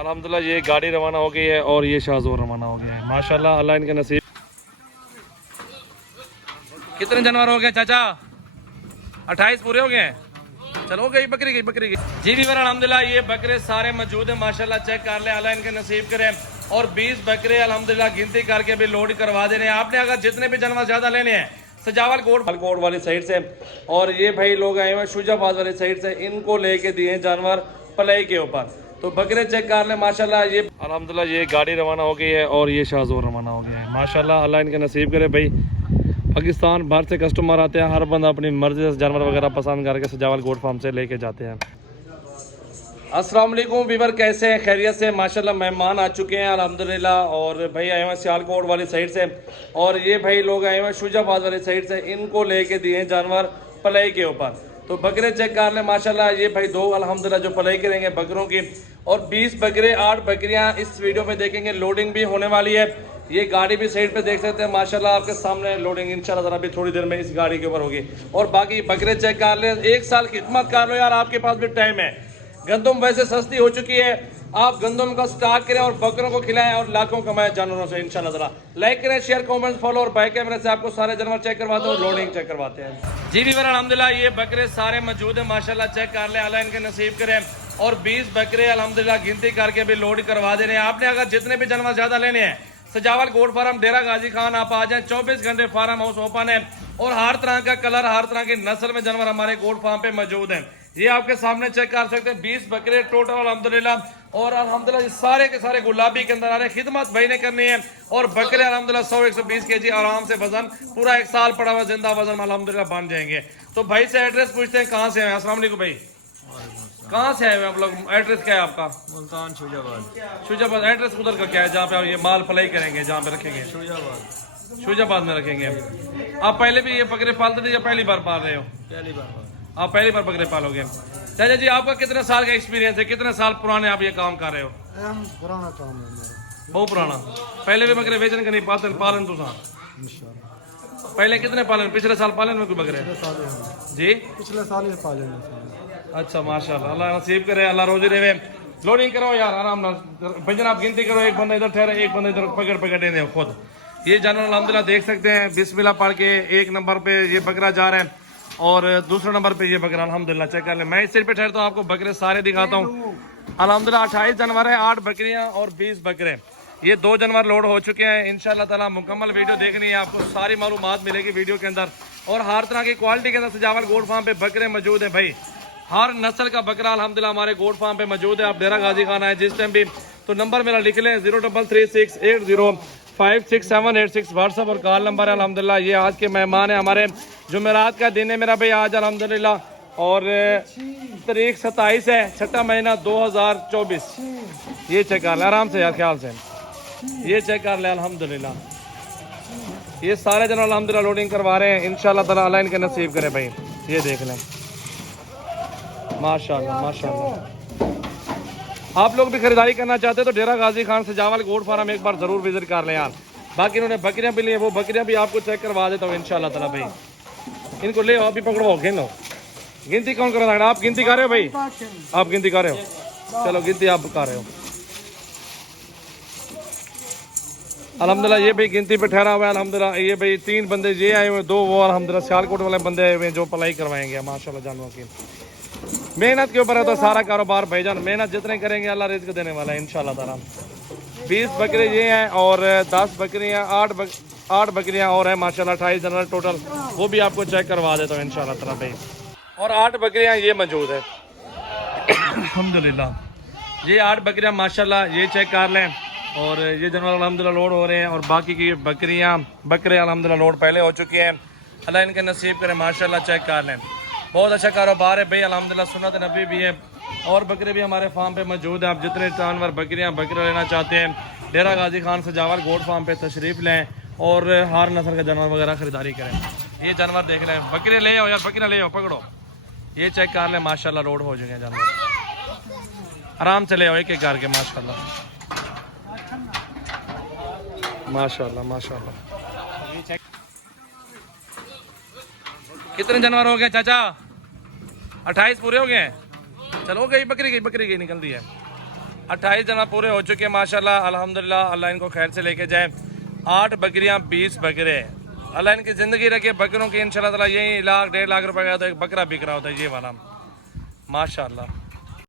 अल्हम्दुलिल्लाह ये गाड़ी रवाना हो गई है और ये शाहजोर रवाना हो गया है। माशाल्लाह अल्लाह इनके नसीब। कितने जानवर हो गए चाचा? 28 पूरे हो गए हैं। चलो गई बकरी गई जी वीवर अल्हम्दुलिल्लाह ये बकरे सारे मौजूद है। माशाल्लाह चेक कर ले, अल्लाह इनके नसीब करे। और 20 बकरे अल्हम्दुलिल्लाह गिनती करके भी लोड करवा देने हैं आपने। अगर जितने भी जानवर ज्यादा लेने हैं सजावल कोट वाली साइड से, और ये भाई लोग आए हुए शुजाबाद वाली साइड से, इनको लेके दिए जानवर पलाई के ऊपर। तो बकरे चेक कर ले माशाल्लाह ये अल्हम्दुलिल्लाह ये गाड़ी रवाना हो गई है और ये शाहजोर रवाना हो गया है। माशाल्लाह अल्लाह इनके नसीब करे। भाई पाकिस्तान बाहर से कस्टमर आते हैं, हर बंदा अपनी मर्जी से जानवर वगैरह पसंद करके सजावल गोट फार्म से लेके जाते हैं। अस्सलाम वालेकुम वीवर, कैसे हैं? खैरियत से? माशाल्लाह मेहमान आ चुके हैं अल्हम्दुलिल्लाह। और भाई आए हुए सियालकोट वाली साइड से, और ये भाई लोग आए हुए शुजाबाद वाली साइड से, इनको लेके दिए जानवर पलाई के ऊपर। तो बकरे चेक कर ले माशाल्लाह ये भाई दो अल्हम्दुलिल्लाह जो पलाई करेंगे बकरों की, और 20 बकरे 8 बकरियां इस वीडियो में देखेंगे। लोडिंग भी होने वाली है, ये गाड़ी भी साइड पे देख सकते हैं माशाल्लाह आपके सामने लोडिंग इंशाल्लाह जरा भी थोड़ी देर में इस गाड़ी के ऊपर होगी। और बाकी बकरे चेक कर ले, 1 साल खिदमत कर लो यार, आपके पास भी टाइम है। गंदम वैसे सस्ती हो चुकी है, आप गंदम का स्टॉक करें और बकरों को खिलाएं और लाखों कमाएं जानवरों से इंशाल्लाह। जरा लाइक करें, शेयर, कमेंट्स, फॉलो। और बाइक कैमरे से आपको सारे जानवर चेक करवाते हैं और लोडिंग चेक करवाते हैं जी वीवर अल्हम्दुलिल्लाह ये बकरे सारे मौजूद है। माशाल्लाह चेक कर ले, अल्लाह इनके नसीब करे। और 20 बकरे अल्हम्दुलिल्लाह गिनती करके भी लोड करवा देने हैं आपने। अगर जितने भी जानवर ज्यादा लेने हैं सजावल गोट फार्म डेरा गाजी खान आप आ जाएं। 24 घंटे फार्म हाउस ओपन है और हर तरह का कलर, हर तरह की नस्ल में जानवर हमारे गोट फार्म पे मौजूद हैं। ये आपके सामने चेक कर सकते हैं, 20 बकरे टोटल अल्हम्दुलिल्लाह। और अल्हम्दुलिल्लाह सारे के सारे गुलाबी के अंदर आ रहे हैं। खिदमत भाई ने करनी है और बकरे अल्हम्दुलिल्लाह 100-120 kg आराम से वजन पूरा 1 साल पड़ा हुआ जिंदा वजन अल्हम्दुलिल्लाह बन जाएंगे। तो भाई से एड्रेस पूछते हैं, कहाँ से हैं? अस्सलाम वालेकुम भाई, कहाँ से आए हुए आप लोग? एड्रेस क्या है आपका? मुल्तान शुजाबाद। शुजाबाद एड्रेस उधर का क्या है जहाँ पे आप ये माल पलाई करेंगे, जहाँ पे रखेंगे? शुजाबाद में रखेंगे। आप पहले भी ये बकरे पालते थे या पहली बार पाल रहे हो? पहली बार। आप पहली बार बकरे पालोगे। चाचा जी आपका कितने साल का एक्सपीरियंस है? कितने साल पुराने आप ये काम कर रहे हो? पुराना काम है मेरा, बहुत पुराना। पहले भी बकरे बेचने का नहीं पालन पालन तो इंशाल्लाह। पहले कितने पालन? पिछले साल पालन में कोई बकरे जी? पिछले साल ही पाले। अच्छा माशाल्लाह, अल्लाह नसीब करे, अल्लाह रोजी देवे। लोडिंग करो यार आराम नाल। भजन आप गिनती करो, एक बंदा इधर ठहरे, एक बंदा इधर पकड़ दे खुद। ये जानवर अल्हम्दुलिल्लाह देख सकते हैं, बिस्मिल्लाह पढ़ के 1 नंबर पे ये बकरा जा रहा है और दूसरे नंबर पे ये बकरा अल्हम्दुलिल्लाह चेक कर ले। मैं इस सिर पे ठहरता हूँ, आपको बकरे सारे दिखाता हूँ। अल्हम्दुलिल्लाह 28 जानवर है, 8 बकरियां और 20 बकरे। ये 2 जानवर लोड हो चुके हैं। इंशाल्लाह ताला मुकम्मल वीडियो देखनी है, आपको सारी मालूमात मिलेगी वीडियो के अंदर। और हर तरह की क्वालिटी के अंदर सजावल गोट फार्म पे बकरे मौजूद है। भाई हर नस्ल का बकरा अल्हम्दुलिल्लाह हमारे गोट फार्म पे मौजूद है। आप डेरा गाजी खान आए जिस टाइम भी, तो नंबर मेरा लिख लें 033680568786 व्हाट्सअप और कॉल नंबर है अल्हम्दुलिल्लाह। ये आज के मेहमान है हमारे, जुमेरात का दिन है मेरा भाई आज अल्हम्दुलिल्लाह। और तारीख 27 है 6वां महीना 2024। ये चेक कर ले आराम से यार, ख्याल से ये चेक कर ले अल्हम्दुलिल्लाह। ये सारे जन अल्हम्दुलिल्लाह लोडिंग करवा रहे हैं इंशाल्लाह ताला, अल्लाह इनके नसीब करे। भाई ये देख लें माशाल्लाह माशाल्लाह। आप लोग भी खरीदारी करना चाहते हैं तो डेरा गाजी खान सजावल गोट फार्म एक बार जरूर विजिट कर लें यार। बाकी इन्होंने बकरियां भी ली, वो बकरियां भी आपको चेक करवा देता हूँ इंशाल्लाह ताला। भाई इनको ले अभी पकड़ो, गिनो। गिनती कौन कर रहा है? आप गिनती कर रहे हो भाई? आप गिनती कर रहे हो? चलो गिनती आप कर रहे हो अल्हम्दुलिल्लाह। ये भाई गिनती पे ठहरा हुआ है अल्हम्दुलिल्लाह। ये भाई 3 बंदे ये आए हुए, 2 वो अल्हम्दुलिल्लाह सियालकोट वाले बंदे आए हुए जो पलाई करवाएंगे माशाल्लाह जानवरों की। मेहनत के ऊपर है तो सारा कारोबार भाईजान, मेहनत जितने करेंगे अल्लाह रिज़्क देने वाला है इंशाल्लाह ताला। 20 बकरे ये हैं और 10 बकरियां, 8 बकरियां और है माशाल्लाह। 28 जनरल टोटल, वो भी आपको चेक करवा देता हूँ इंशाल्लाह ताला भाई। और 8 बकरियां ये मौजूद है अल्हम्दुलिल्लाह। ये 8 बकरियां माशाल्लाह, ये चेक कर लें। और ये जानवर अल्हम्दुलिल्लाह लोड हो रहे हैं और बाकी की बकरे अल्हम्दुलिल्लाह लोड पहले हो चुके हैं। अल्लाह इनके नसीब करे माशाल्लाह, चेक कर लें। बहुत अच्छा कारोबार है भाई अल्हम्दुलिल्लाह, सुन्नत नबी भी है और बकरे भी हमारे फार्म पे मौजूद है। आप जितने जानवर बकरे लेना चाहते हैं डेरा गाजी खान सजावल गोट फार्म पे तशरीफ़ लें और हर नस्ल का जानवर वगैरह खरीदारी करें। ये जानवर देख लें, बकरे ले आओ यार, बकरियाँ ले आओ, पकड़ो। ये चेक कर लें माशाल्लाह, लोड हो चुके हैं जानवर। आराम से ले आओ एक एक करके माशाल्लाह माशाल्लाह माशाल्लाह। कितने जानवर हो गए चाचा? 28 पूरे हो गए हैं। चलो गई बकरी गई निकल दी है। 28 जनवरी पूरे हो चुके हैं माशाल्लाह अल्हम्दुलिल्लाह। अल्लाह इनको खैर से लेके जाए। 8 बकरियां 20 बकरे, अल्लाह इनकी ज़िंदगी रखे। बकरों की इंशाल्लाह ताला यही 1 लाख 1.5 लाख रुपए का तो एक बकरा बिक रहा होता है ये वाला माशाल्लाह।